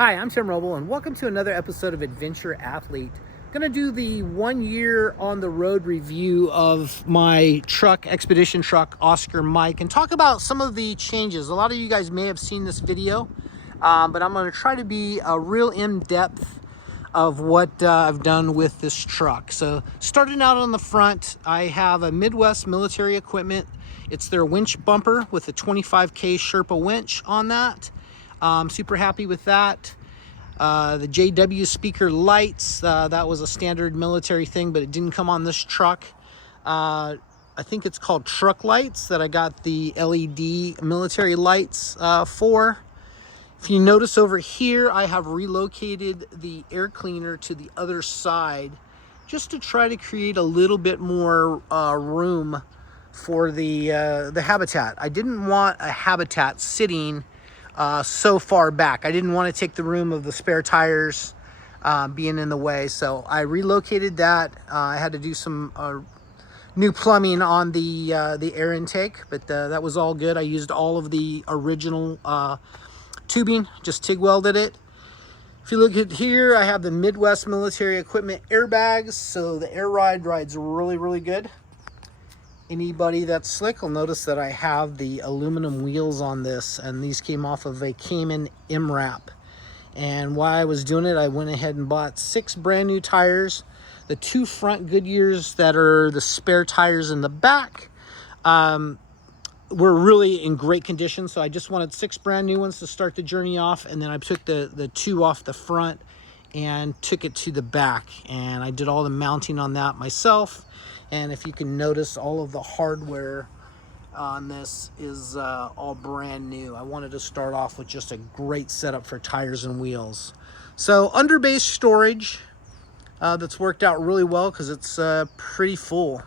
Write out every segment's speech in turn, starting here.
Hi, I'm Tim Roble, and welcome to another episode of Adventure Athlete. Going to do the 1 year on the road review of my truck, expedition truck, Oscar Mike, and talk about some of the changes. A lot of you guys may have seen this video, but I'm going to try to be a real in-depth of what I've done with this truck. So starting out on the front, I have a Midwest military equipment. It's their winch bumper with a 25K Sherpa winch on that. Super happy with that. The JW speaker lights, that was a standard military thing, but it didn't come on this truck. I think it's called truck lights that I got the LED military lights for. If you notice over here, I have relocated the air cleaner to the other side just to try to create a little bit more room for the habitat. I didn't want a habitat sitting so far back. I didn't want to take the room of the spare tires being in the way, so I relocated that. I had to do some new plumbing on the air intake, but that was all good. I used all of the original tubing, just TIG welded it. If you look at here, I have the Midwest military equipment airbags, so the air ride rides really good. Anybody that's slick will notice that I have the aluminum wheels on this, and these came off of a Cayman MRAP. And while I was doing it, I went ahead and bought 6 brand new tires. The 2 front Goodyears that are the spare tires in the back were really in great condition, so I just wanted 6 brand new ones to start the journey off, and then I took the 2 off the front and took it to the back, and I did all the mounting on that myself. And if you can notice, all of the hardware on this is all brand new. I wanted to start off with just a great setup for tires and wheels. So underbase storage, that's worked out really well because it's pretty full.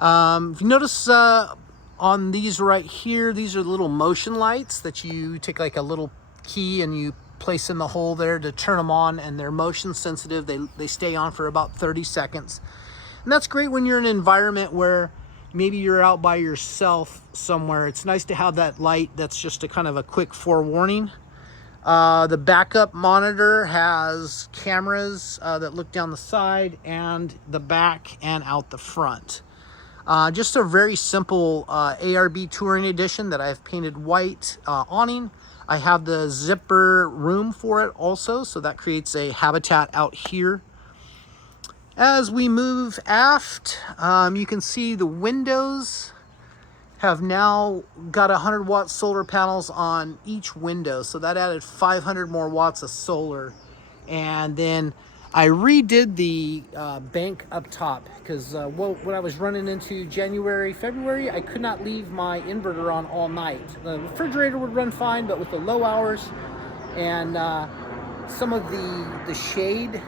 If you notice on these right here, these are little motion lights that you take like a little key and you place in the hole there to turn them on, and they're motion sensitive. They stay on for about 30 seconds. And that's great when you're in an environment where maybe you're out by yourself somewhere. It's nice to have that light that's just a kind of a quick forewarning. The backup monitor has cameras that look down the side and the back and out the front. Just a very simple ARB Touring Edition that I've painted white awning. I have the zipper room for it also, so that creates a habitat out here. As we move aft, you can see the windows have now got 100-watt solar panels on each window, so that added 500 more watts of solar. And then I redid the bank up top because when I was running into January, February, I could not leave my inverter on all night. The refrigerator would run fine, but with the low hours and some of the shade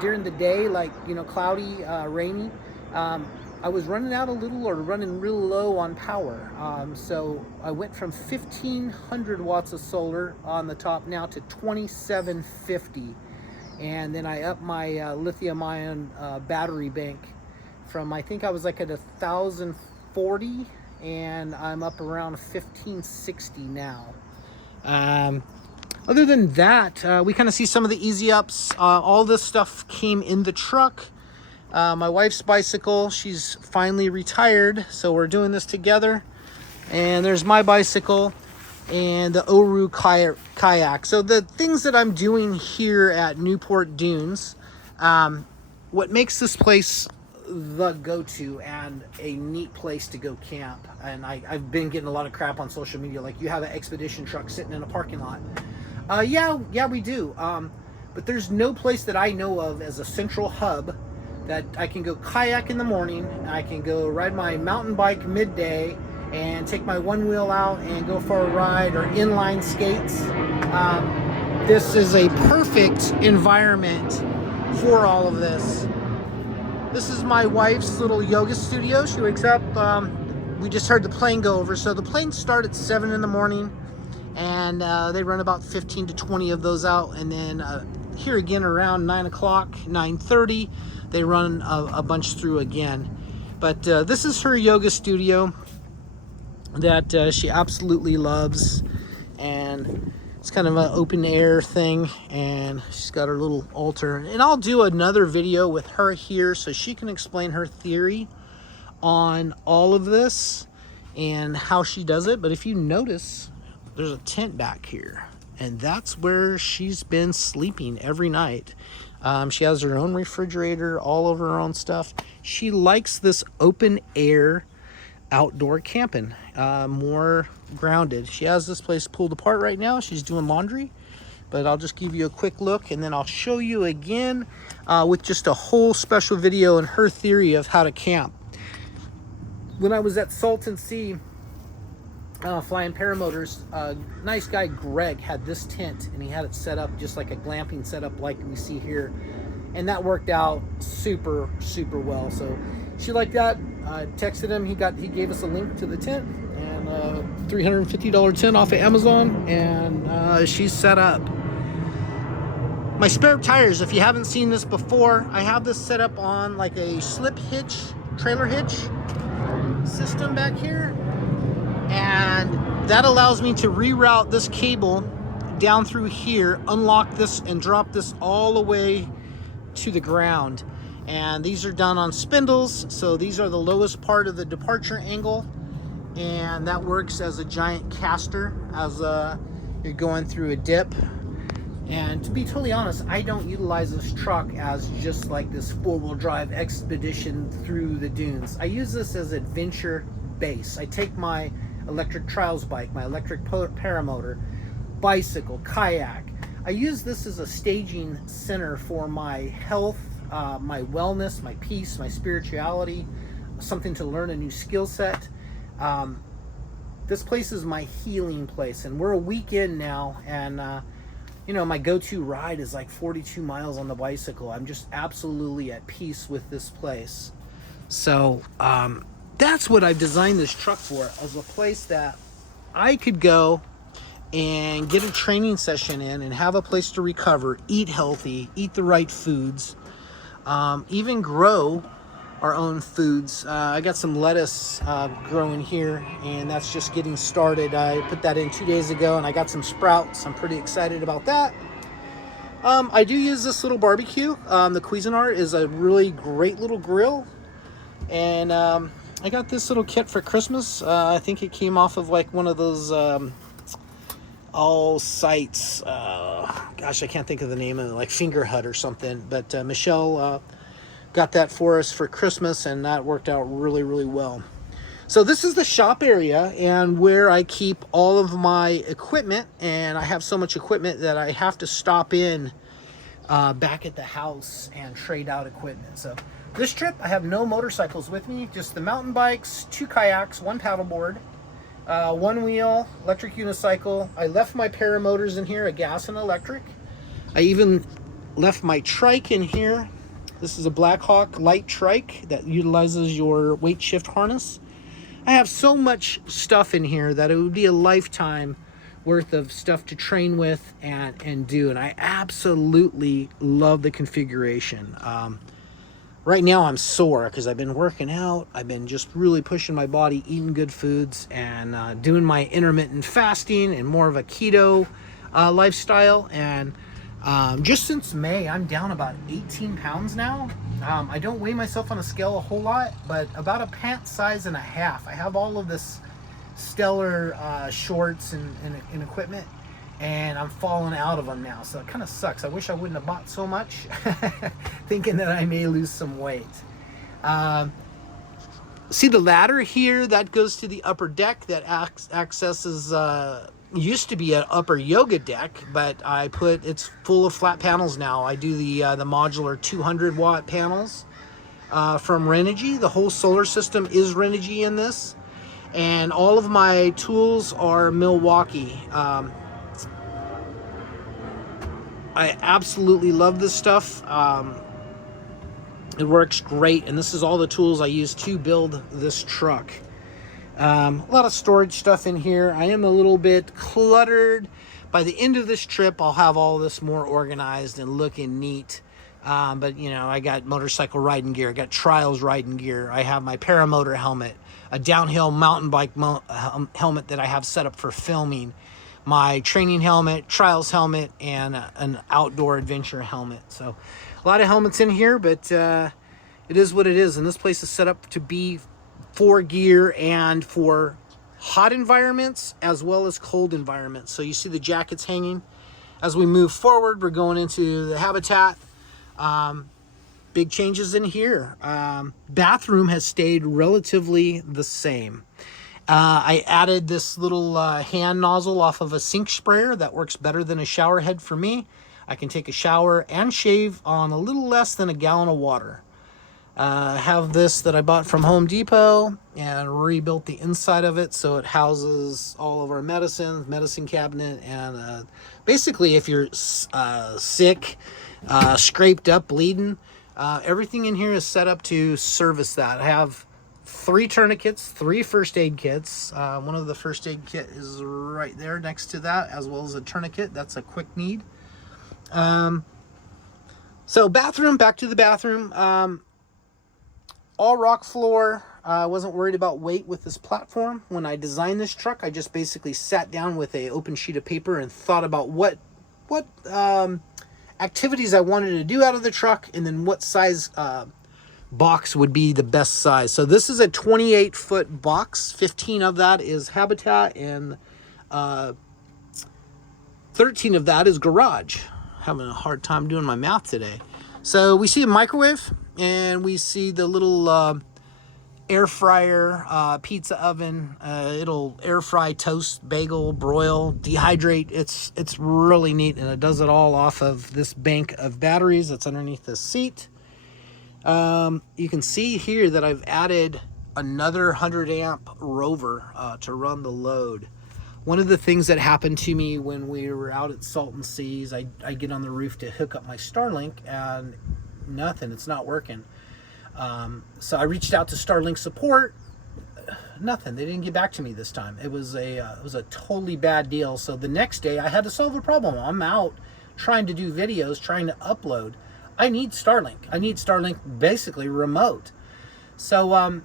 during the day, like, you know, cloudy, rainy, I was running out a little or running real low on power. So I went from 1,500 watts of solar on the top now to 2,750. And then I upped my lithium ion battery bank from, I think I was like at 1,040, and I'm up around 1,560 now. Other than that, we kind of see some of the easy ups. All this stuff came in the truck. My wife's bicycle, she's finally retired, so we're doing this together. And there's my bicycle and the Oru kayak. So the things that I'm doing here at Newport Dunes, what makes this place the go-to and a neat place to go camp. And I've been getting a lot of crap on social media, like, you have an expedition truck sitting in a parking lot. Yeah, we do. But there's no place that I know of as a central hub that I can go kayak in the morning, I can go ride my mountain bike midday, and take my one wheel out and go for a ride, or inline skates. This is a perfect environment for all of this. This is my wife's little yoga studio. She wakes up, we just heard the plane go over. So the planes start at 7 in the morning, and they run about 15 to 20 of those out. And then here again around 9 o'clock, 9:30, they run a bunch through again. But this is her yoga studio that she absolutely loves. And It's kind of an open air thing, and she's got her little altar. And I'll do another video with her here so she can explain her theory on all of this and how she does it. But if you notice, there's a tent back here, and that's where she's been sleeping every night. She has her own refrigerator, all of her own stuff. She likes this open air outdoor camping, more grounded. She has this place pulled apart right now. She's doing laundry, but I'll just give you a quick look, and then I'll show you again with just a whole special video and her theory of how to camp. When I was at Salton Sea flying paramotors, nice guy Greg had this tent, and he had it set up just like a glamping setup like we see here, and that worked out super well. So she liked that. I texted him. He gave us a link to the tent, and $350 tent off of Amazon, and she's set up. My spare tires, if you haven't seen this before, I have this set up on like a slip hitch, trailer hitch system back here, and that allows me to reroute this cable down through here, unlock this, and drop this all the way to the ground. And these are done on spindles, so these are the lowest part of the departure angle, and that works as a giant caster as you're going through a dip. And to be totally honest, I don't utilize this truck as just like this four-wheel drive expedition through the dunes. I use this as adventure base. I take my electric trials bike, my electric paramotor, bicycle, kayak. I use this as a staging center for my health, my wellness, my peace, my spirituality, something to learn a new skill set. This place is my healing place, and we're a week in now, and you know, my go-to ride is like 42 miles on the bicycle. I'm just absolutely at peace with this place. So that's what I've designed this truck for, as a place that I could go and get a training session in and have a place to recover, eat healthy, eat the right foods, even grow our own foods. I got some lettuce growing here, and that's just getting started. I put that in 2 days ago, and I got some sprouts. I'm pretty excited about that. I do use this little barbecue. The Cuisinart is a really great little grill, and I got this little kit for Christmas. I think it came off of like one of those all sites. Gosh, I can't think of the name of it, like Finger Hut or something. But Michelle got that for us for Christmas, and that worked out really well. So this is the shop area, and where I keep all of my equipment, and I have so much equipment that I have to stop in back at the house and trade out equipment. So this trip I have no motorcycles with me, just the mountain bikes, 2 kayaks, 1 paddleboard, 1 wheel, electric unicycle. I left my paramotors in here, a gas and electric. I even left my trike in here. This is a Blackhawk light trike that utilizes your weight shift harness. I have so much stuff in here that it would be a lifetime worth of stuff to train with and do. And I absolutely love the configuration. Right now I'm sore because I've been working out. I've been just really pushing my body, eating good foods, and doing my intermittent fasting and more of a keto lifestyle. And just since May, I'm down about 18 pounds now. I don't weigh myself on a scale a whole lot, but about a pant size and a half. I have all of this stellar shorts and equipment, and I'm falling out of them now, so it kind of sucks. I wish I wouldn't have bought so much, thinking that I may lose some weight. See the ladder here? That goes to the upper deck that accesses used to be an upper yoga deck, but it's full of flat panels now. I do the modular 200 watt panels from Renogy. The whole solar system is Renogy in this, and all of my tools are Milwaukee. I absolutely love this stuff. It works great, and this is all the tools I use to build this truck. A lot of storage stuff in here. I am a little bit cluttered. By the end of this trip, I'll have all this more organized and looking neat. But you know, I got motorcycle riding gear, I got trials riding gear, I have my paramotor helmet, a downhill mountain bike helmet that I have set up for filming, my training helmet, trials helmet, and an outdoor adventure helmet. So a lot of helmets in here, but it is what it is. And this place is set up to be for gear and for hot environments as well as cold environments. So you see the jackets hanging. As we move forward, we're going into the habitat. Big changes in here. Bathroom has stayed relatively the same. I added this little hand nozzle off of a sink sprayer that works better than a shower head for me. I can take a shower and shave on a little less than a gallon of water. I have this that I bought from Home Depot and rebuilt the inside of it so it houses all of our medicines, medicine cabinet, and basically if you're sick, scraped up, bleeding, everything in here is set up to service that. I have 3 tourniquets, 3 first aid kits. One of the first aid kit is right there next to that, as well as a tourniquet. That's a quick need. So bathroom, back to the bathroom. All rock floor. I wasn't worried about weight with this platform. When I designed this truck, I just basically sat down with an open sheet of paper and thought about what activities I wanted to do out of the truck, and then what size box would be the best size. So this is a 28-foot box. 15 of that is habitat, and 13 of that is garage. Having a hard time doing my math today. So we see a microwave, and we see the little air fryer, pizza oven. It'll air fry toast, bagel, broil, dehydrate. It's really neat, and it does it all off of this bank of batteries that's underneath the seat. You can see here that I've added another 100 amp rover to run the load. One of the things that happened to me when we were out at Salton Seas, I get on the roof to hook up my Starlink, and nothing, it's not working. So I reached out to Starlink support. Nothing. They didn't get back to me this time. It was a totally bad deal. So the next day I had to solve a problem. I'm out trying to do videos, trying to upload. I need Starlink. I need Starlink basically remote. So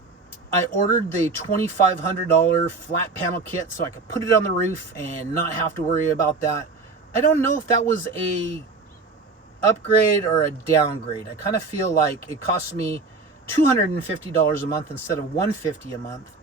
I ordered the $2,500 flat panel kit so I could put it on the roof and not have to worry about that. I don't know if that was a upgrade or a downgrade. I kind of feel like it cost me $250 a month instead of $150 a month,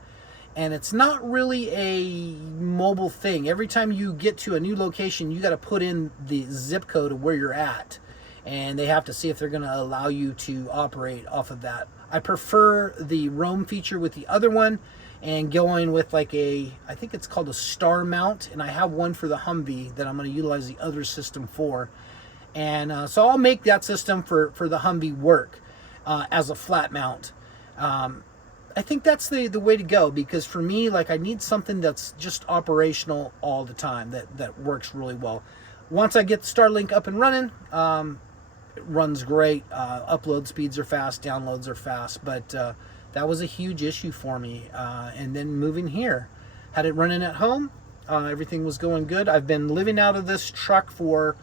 and it's not really a mobile thing. Every time you get to a new location, you got to put in the zip code of where you're at, and they have to see if they're going to allow you to operate off of that. I prefer the roam feature with the other one, and going with like I think it's called a star mount, and I have one for the Humvee that I'm going to utilize the other system for. And so I'll make that system for the Humvee work as a flat mount. I think that's the way to go, because for me, like, I need something that's just operational all the time, that works really well. Once I get the Starlink up and running, it runs great. Upload speeds are fast, downloads are fast, but that was a huge issue for me. And then moving here, had it running at home, everything was going good. I've been living out of this truck for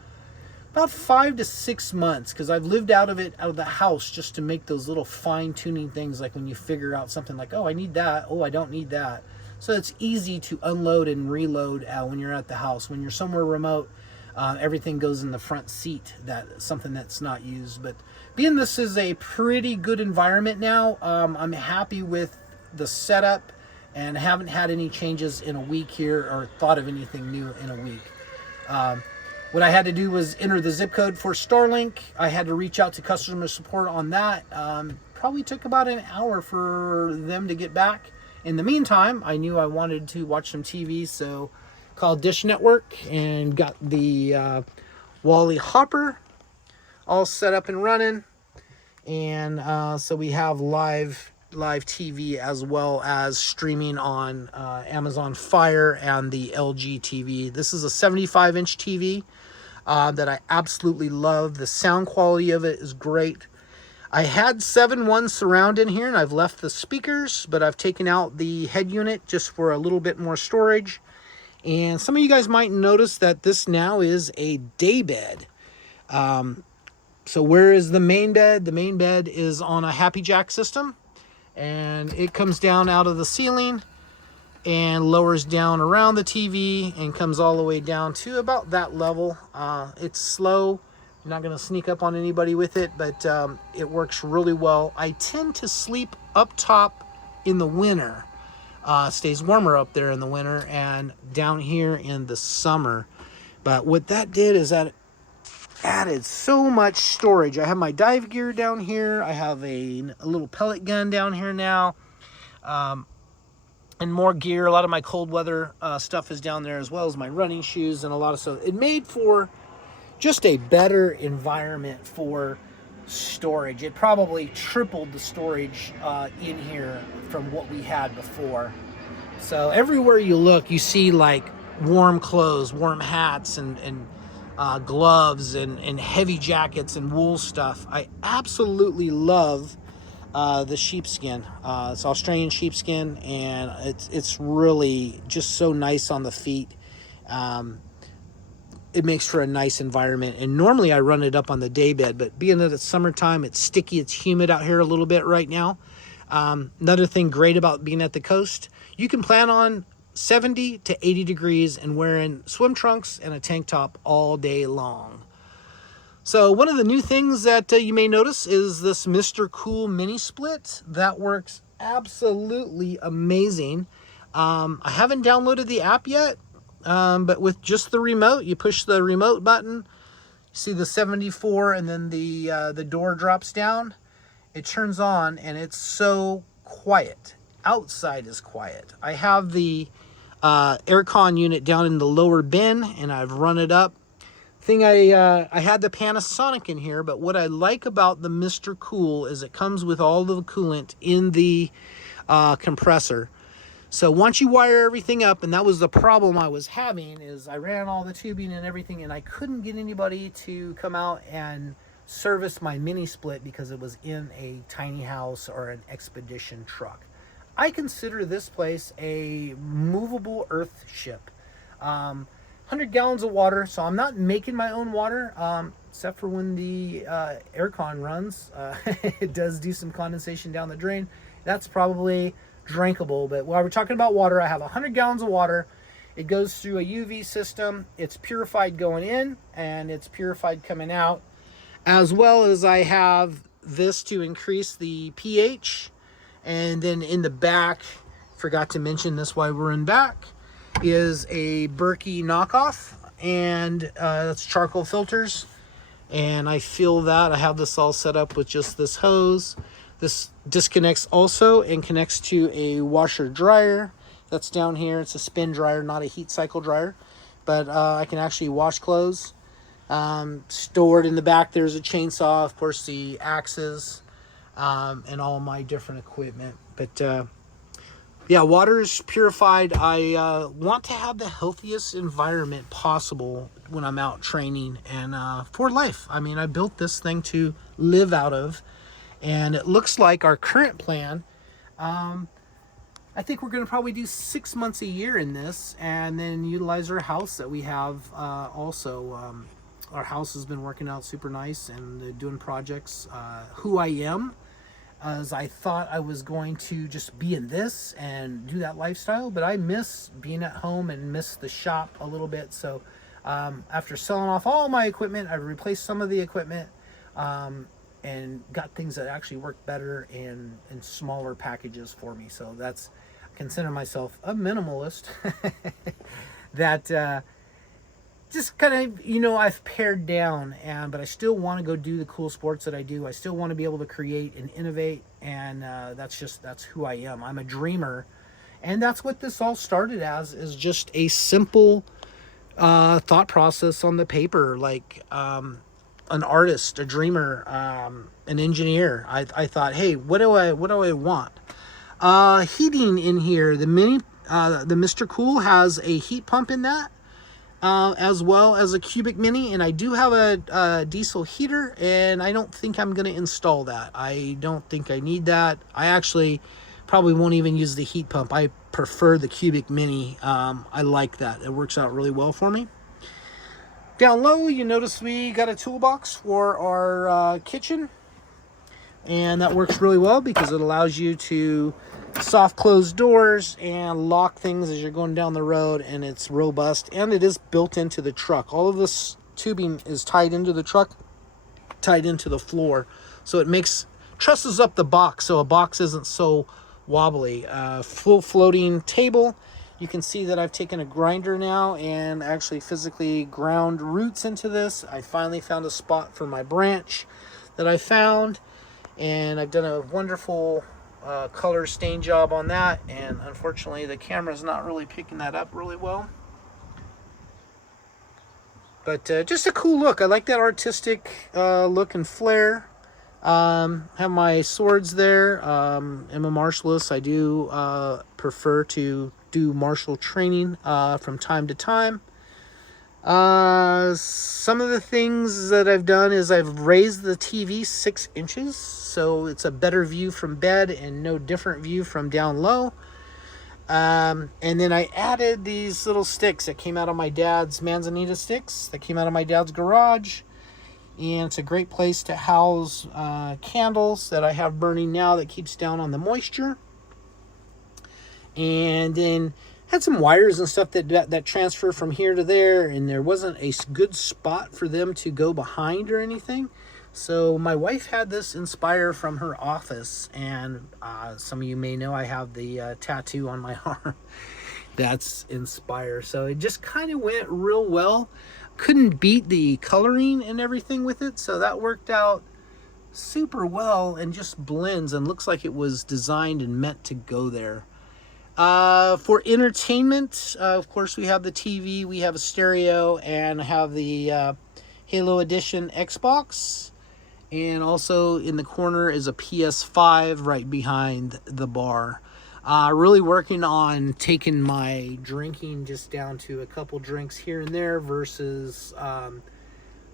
about 5 to 6 months, because I've lived out of the house just to make those little fine-tuning things, like when you figure out something like, oh, I need that, oh, I don't need that. So it's easy to unload and reload when you're at the house. When you're somewhere remote, everything goes in the front seat, something that's not used. But being this is a pretty good environment now, I'm happy with the setup, and haven't had any changes in a week here, or thought of anything new in a week. What I had to do was enter the zip code for Starlink. I had to reach out to customer support on that. Probably took about an hour for them to get back. In the meantime, I knew I wanted to watch some TV, so called Dish Network and got the Wally Hopper all set up and running. And so we have live TV as well as streaming on Amazon Fire and the LG TV. This is a 75-inch TV that I absolutely love. The sound quality of it is great. I had 7.1 surround in here, and I've left the speakers, but I've taken out the head unit just for a little bit more storage. And some of you guys might notice that this now is a day bed. So where is the main bed? The main bed is on a Happy Jack system, and it comes down out of the ceiling. and lowers down around the TV and comes all the way down to about that level. It's slow. You're not going to sneak up on anybody with it, but it works really well. I tend to sleep up top in the winter. Stays warmer up there in the winter and down here in the summer. But what that did is that added so much storage. I have my dive gear down here. I have a little pellet gun down here now. And more gear. A lot of my cold weather stuff is down there, as well as my running shoes and a lot of stuff. It made for just a better environment for storage. It probably tripled the storage in here from what we had before. So everywhere you look, you see like warm clothes, warm hats, and gloves and heavy jackets and wool stuff. I absolutely love the sheepskin. It's Australian sheepskin, and it's really just so nice on the feet. It makes for a nice environment, and normally I run it up on the day bed, but being that it's summertime, it's sticky, it's humid out here a little bit right now. Another thing great about being at the coast, you can plan on 70 to 80 degrees and wearing swim trunks and a tank top all day long. So one of the new things that you may notice is this Mr. Cool mini split. That works absolutely amazing. I haven't downloaded the app yet, but with just the remote, you push the remote button, you see the 74, and then the door drops down. It turns on, and it's so quiet. Outside is quiet. I have the aircon unit down in the lower bin, and I've run it up. I had the Panasonic in here, but what I like about the Mr. Cool is it comes with all of the coolant in the compressor. So once you wire everything up, and that was the problem I was having, is I ran all the tubing and everything, and I couldn't get anybody to come out and service my mini split because it was in a tiny house or an expedition truck. I consider this place a movable earth ship. 100 gallons of water, so I'm not making my own water, except for when the aircon runs. It does do some condensation down the drain. That's probably drinkable, but while we're talking about water, I have 100 gallons of water. It goes through a UV system. It's purified going in, and it's purified coming out, as well as I have this to increase the pH. And then in the back, forgot to mention this while we're in back, is a Berkey knockoff, and that's charcoal filters. And I feel that I have this all set up with just this hose. This disconnects also and connects to a washer dryer that's down here. It's a spin dryer, not a heat cycle dryer, but I can actually wash clothes. Stored in the back, there's a chainsaw, of course, the axes, and all my different equipment. But yeah, water is purified. I want to have the healthiest environment possible when I'm out training and for life. I mean, I built this thing to live out of, and it looks like our current plan, I think we're going to probably do 6 months a year in this, and then utilize our house that we have also. Our house has been working out super nice, and doing projects. Who I am, as I thought I was going to just be in this and do that lifestyle, but I miss being at home and miss the shop a little bit. So after selling off all my equipment, I replaced some of the equipment and got things that actually work better in smaller packages for me. So that's, I consider myself a minimalist. That just kind of, you know, I've pared down, but I still want to go do the cool sports that I do. I still want to be able to create and innovate, and that's who I am. I'm a dreamer, and that's what this all started as, is just a simple thought process on the paper, like an artist, a dreamer, an engineer. I thought, hey, what do I want? Heating in here. The Mr. Cool has a heat pump in that, as well as a cubic mini, and I do have a diesel heater, and I don't think I'm going to install that. I don't think I need that. I actually probably won't even use the heat pump. I prefer the cubic mini. I like that. It works out really well for me. Down low, you notice we got a toolbox for our kitchen. And that works really well because it allows you to soft close doors and lock things as you're going down the road, and it's robust, and it is built into the truck. All of this tubing is tied into the truck, tied into the floor, so it trusses up the box so a box isn't so wobbly. Full floating table. You can see that I've taken a grinder now and actually physically ground roots into this. I finally found a spot for my branch that I found, and I've done a wonderful color stain job on that, and unfortunately the camera's not really picking that up really well. But just a cool look. I like that artistic look and flair. Have my swords there. I'm a martialist. I do prefer to do martial training from time to time. Some of the things that I've done is I've raised the TV 6 inches, so it's a better view from bed and no different view from down low. And then I added these little sticks that came out of my dad's manzanita sticks that came out of my dad's garage. And it's a great place to house candles that I have burning now that keeps down on the moisture. And then had some wires and stuff that transfer from here to there, and there wasn't a good spot for them to go behind or anything. So my wife had this inspire from her office, and some of you may know I have the tattoo on my arm that's inspire. So it just kind of went real well. Couldn't beat the coloring and everything with it, so that worked out super well and just blends and looks like it was designed and meant to go there. For entertainment, of course, we have the TV, we have a stereo, and I have the Halo Edition Xbox. And also in the corner is a PS5 right behind the bar. Really working on taking my drinking just down to a couple drinks here and there versus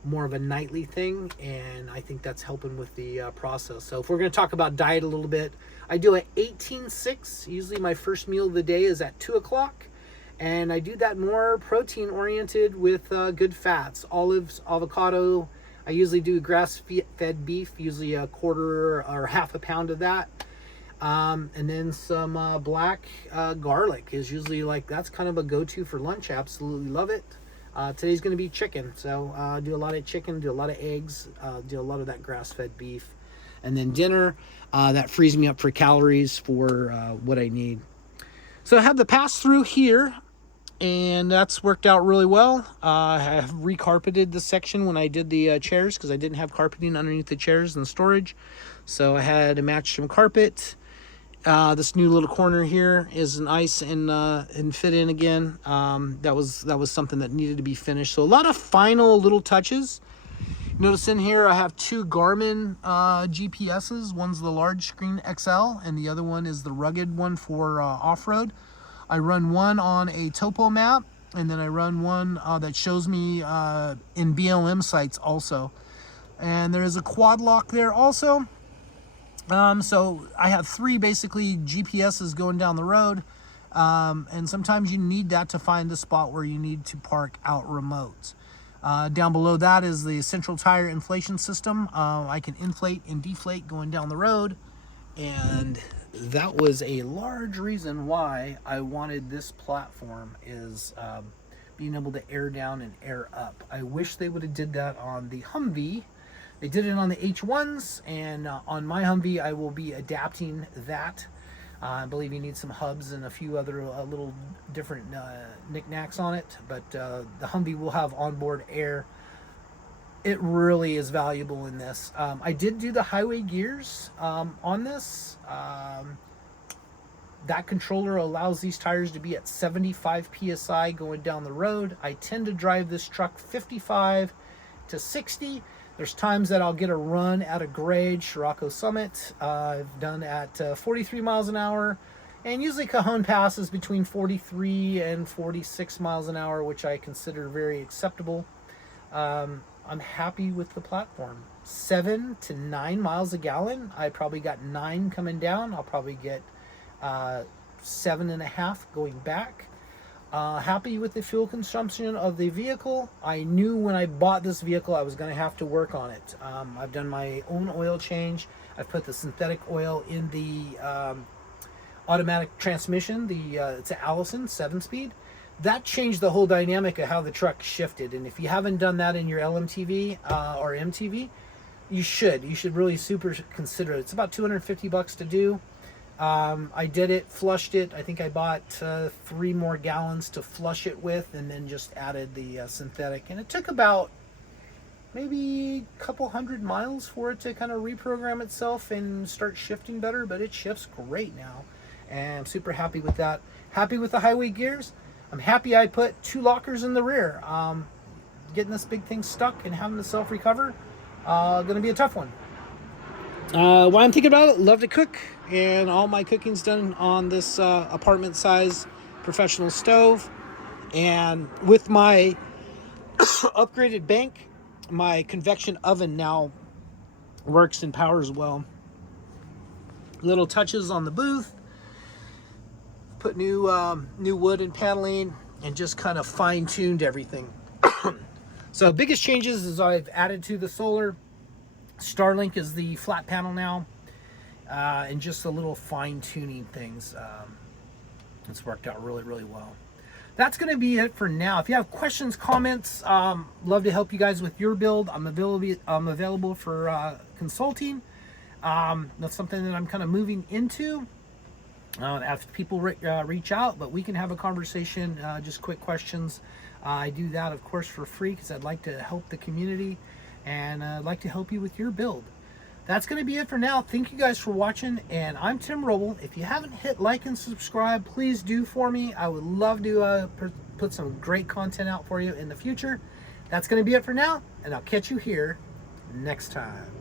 more of a nightly thing, and I think that's helping with the process. So if we're going to talk about diet a little bit, I do an 18-6. Usually my first meal of the day is at 2 o'clock, and I do that more protein oriented with good fats, olives, avocado. I usually do grass-fed beef, usually a quarter or half a pound of that. And then some black garlic is usually that's kind of a go-to for lunch. Absolutely love it. Today's going to be chicken, so do a lot of chicken, do a lot of eggs, do a lot of that grass-fed beef. And then dinner, that frees me up for calories for what I need. So I have the pass-through here, and that's worked out really well. I have recarpeted the section when I did the chairs because I didn't have carpeting underneath the chairs in storage. So I had to match some carpet. This new little corner here is nice and fit in again. That was something that needed to be finished. So a lot of final little touches. Notice in here I have 2 Garmin GPSs. One's the large screen XL, and the other one is the rugged one for off-road. I run one on a topo map, and then I run one that shows me in BLM sites also. And there is a quad lock there also. So I have 3 basically GPSs going down the road, and sometimes you need that to find the spot where you need to park out remote. Down below that is the central tire inflation system. I can inflate and deflate going down the road, and that was a large reason why I wanted this platform is being able to air down and air up. I wish they would have did that on the Humvee. They did it on the H1s, and on my Humvee, I will be adapting that. I believe you need some hubs and a few other little different knickknacks on it, but the Humvee will have onboard air. It really is valuable in this. I did do the highway gears on this. That controller allows these tires to be at 75 PSI going down the road. I tend to drive this truck 55 to 60. There's times that I'll get a run at a grade, Scirocco Summit. I've done at 43 miles an hour, and usually Cajon passes between 43 and 46 miles an hour, which I consider very acceptable. I'm happy with the platform. 7 to 9 miles a gallon. I probably got 9 coming down. I'll probably get 7.5 going back. Happy with the fuel consumption of the vehicle. I knew when I bought this vehicle I was going to have to work on it. I've done my own oil change. I've put the synthetic oil in the automatic transmission. It's an Allison 7-speed. That changed the whole dynamic of how the truck shifted. And if you haven't done that in your LMTV or MTV, you should. You should really super consider it. It's about $250 to do. I did it, flushed it. I think I bought 3 more gallons to flush it with, and then just added the synthetic. And it took about maybe a couple hundred miles for it to kind of reprogram itself and start shifting better, but it shifts great now. And I'm super happy with that. Happy with the highway gears. I'm happy I put 2 lockers in the rear. Getting this big thing stuck and having to self-recover, gonna be a tough one. While I'm thinking about it, love to cook, and all my cooking's done on this apartment size professional stove. And with my upgraded bank, my convection oven now works and powers well. Little touches on the booth, put new wood and paneling, and just kind of fine-tuned everything. So biggest changes is I've added to the solar. Starlink is the flat panel now, and just a little fine-tuning things. It's worked out really, really well. That's going to be it for now. If you have questions, comments, love to help you guys with your build. I'm available for consulting. That's something that I'm kind of moving into. As people reach out, but we can have a conversation, just quick questions. I do that, of course, for free because I'd like to help the community, and I'd like to help you with your build. That's going to be it for now. Thank you guys for watching, and I'm Tim Roble. If you haven't hit like and subscribe, please do for me. I would love to put some great content out for you in the future. That's going to be it for now, and I'll catch you here next time.